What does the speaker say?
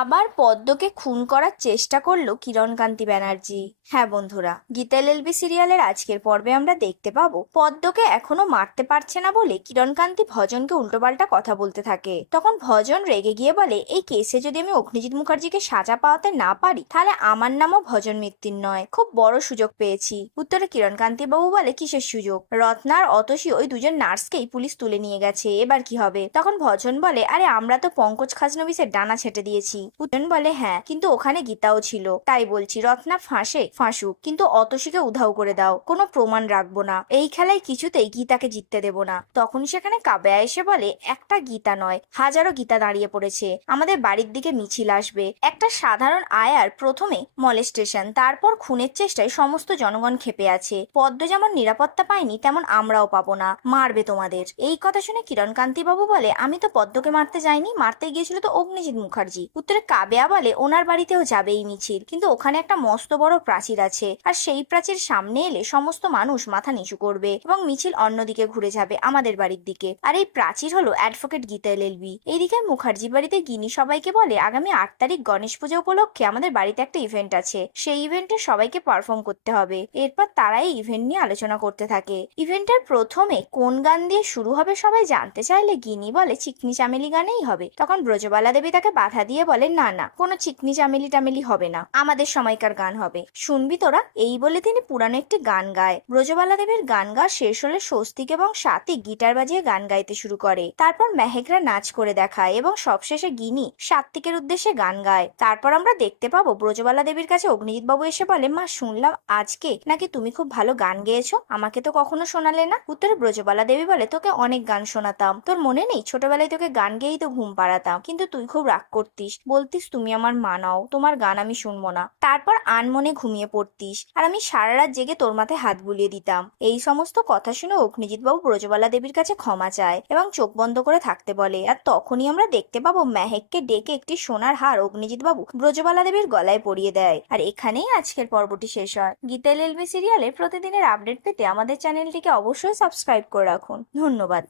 আবার পদ্মকে খুন করার চেষ্টা করলো কিরণকান্তি ব্যানার্জি। হ্যাঁ বন্ধুরা, গীতা এলএলবি সিরিয়ালের আজকের পর্বে আমরা দেখতে পাবো পদ্মকে এখনো মারতে পারছে না বলে কিরণকান্তি ভজনকে উল্টোপাল্টা কথা বলতে থাকে। তখন ভজন রেগে গিয়ে বলে, এই কেসে যদি আমি অগ্নিজিৎ মুখার্জিকে সাজা পাওয়াতে না পারি তাহলে আমার নামও ভজন মিত্তির নয়, খুব বড় সুযোগ পেয়েছি। উত্তরে কিরণকান্তি বাবু বলে, কিসের সুযোগ? রত্না আর অতসী ওই দুজন নার্সকেই পুলিশ তুলে নিয়ে গেছে, এবার কি হবে? তখন ভজন বলে, আরে আমরা তো পঙ্কজ খাজনবিসের ডানা ছেটে দিয়েছি। উত্তরণ বলে, হ্যাঁ কিন্তু ওখানে গীতাও ছিল, তাই বলছি রত্না ফাঁসুক, কিন্তু অতসীকে উধাও করে দাও, কোনো প্রমাণ রাখবো না, এই খেলায় কিছুতেই গীতাকে জিততে দেব না। তখন সেখানে কাব্যা এসে বলে, একটা গীতা নয় হাজারো গীতা দাঁড়িয়ে পড়েছে, আমাদের বাড়ির দিকে মিছিল আসবে। একটা সাধারণ আয়ার প্রথমে মলেস্টেশন, তারপর খুনের চেষ্টায় সমস্ত জনগণ ক্ষেপে আছে। পদ্ম যেমন নিরাপত্তা পায়নি তেমন আমরাও পাবো না, মারবে তোমাদের। এই কথা শুনে কিরণকান্তি বাবু বলে, আমি তো পদ্মকে মারতে যাইনি, মারতে গিয়েছিল তো অগ্নিজিৎ মুখার্জি। উত্তরে কাবেয়া বলে, ওনার বাড়িতেও যাবে এই মিছিল, কিন্তু ওখানে একটা মস্ত বড় প্রাচীর আছে, আর সেই প্রাচীর সামনে এলে সমস্ত মানুষ মাথা নিচু করবে এবং মিছিল অন্যদিকে ঘুরে যাবে আমাদের বাড়ির দিকে। আর এই প্রাচীর হলো অ্যাডভোকেট গীতা এলএলবি। এইদিকে মুখার্জি বাড়িতে গিনি সবাইকে বলে, আগামী 8 তারিখ গণেশ পূজা উপলক্ষে আমাদের বাড়িতে একটা ইভেন্ট আছে, সেই ইভেন্টে সবাইকে পারফর্ম করতে হবে। এরপর তারা এই ইভেন্ট নিয়ে আলোচনা করতে থাকে। ইভেন্টের প্রথমে কোন গান দিয়ে শুরু হবে সবাই জানতে চাইলে গিনি বলে, চিকনি চামেলি গানেই হবে। তখন ব্রজবালা দেবী তাকে বাধা দিয়ে বলে, না না, কোনো চিকনি চামেলি টামেলি হবে না, আমাদের সময়কার গান হবে, শুনবি তোরা? এই বলে তিনি পুরানো একটি গান গায়। ব্রজবালা দেবীর গান গাওয়া শেষ হলে স্বস্তিক এবং সাত্বিক গিটার বাজিয়ে গান গাইতে শুরু করে। তারপর মেহেকরা নাচ করে দেখায় এবং সবশেষে গিনি সাত্বিকের উদ্দেশ্যে গান গায়। তারপর আমরা দেখতে পাবো ব্রজবালা দেবীর কাছে অগ্নিজিৎ বাবু এসে বলে, মা শুনলাম আজকে নাকি তুমি খুব ভালো গান গেয়েছো, আমাকে তো কখনো শোনালে না। উত্তরে ব্রজবালা দেবী বলে, তোকে অনেক গান শোনাতাম, তোর মনে নেই ছোটবেলায় তোকে গান গেয়েই তো ঘুম পাড়াতাম, কিন্তু তুই খুব রাগ করতিস, বলতিস তুমি আমার মা নাও, তোমার গান আমি শুনবো না। তারপর আনমনে ঘুমিয়ে পড়তিস আর আমি সারা রাত জেগে তোর মাথায় হাত বুলিয়ে দিতাম। এই সমস্ত কথা শুনে অগ্নিজিৎ বাবু ব্রজবালা দেবীর কাছে ক্ষমা চায় এবং চোখ বন্ধ করে থাকতে বলে। আর তখনই আমরা দেখতে পাবো মেহেককে ডেকে একটি সোনার হার অগ্নিজিৎ বাবু ব্রজবালা দেবীর গলায় পরিয়ে দেয়। আর এখানেই আজকের পর্বটি শেষ হয়। গীতা এলএলবি সিরিয়ালে প্রতিদিনের আপডেট পেতে আমাদের চ্যানেলটিকে অবশ্যই সাবস্ক্রাইব করে রাখুন। ধন্যবাদ।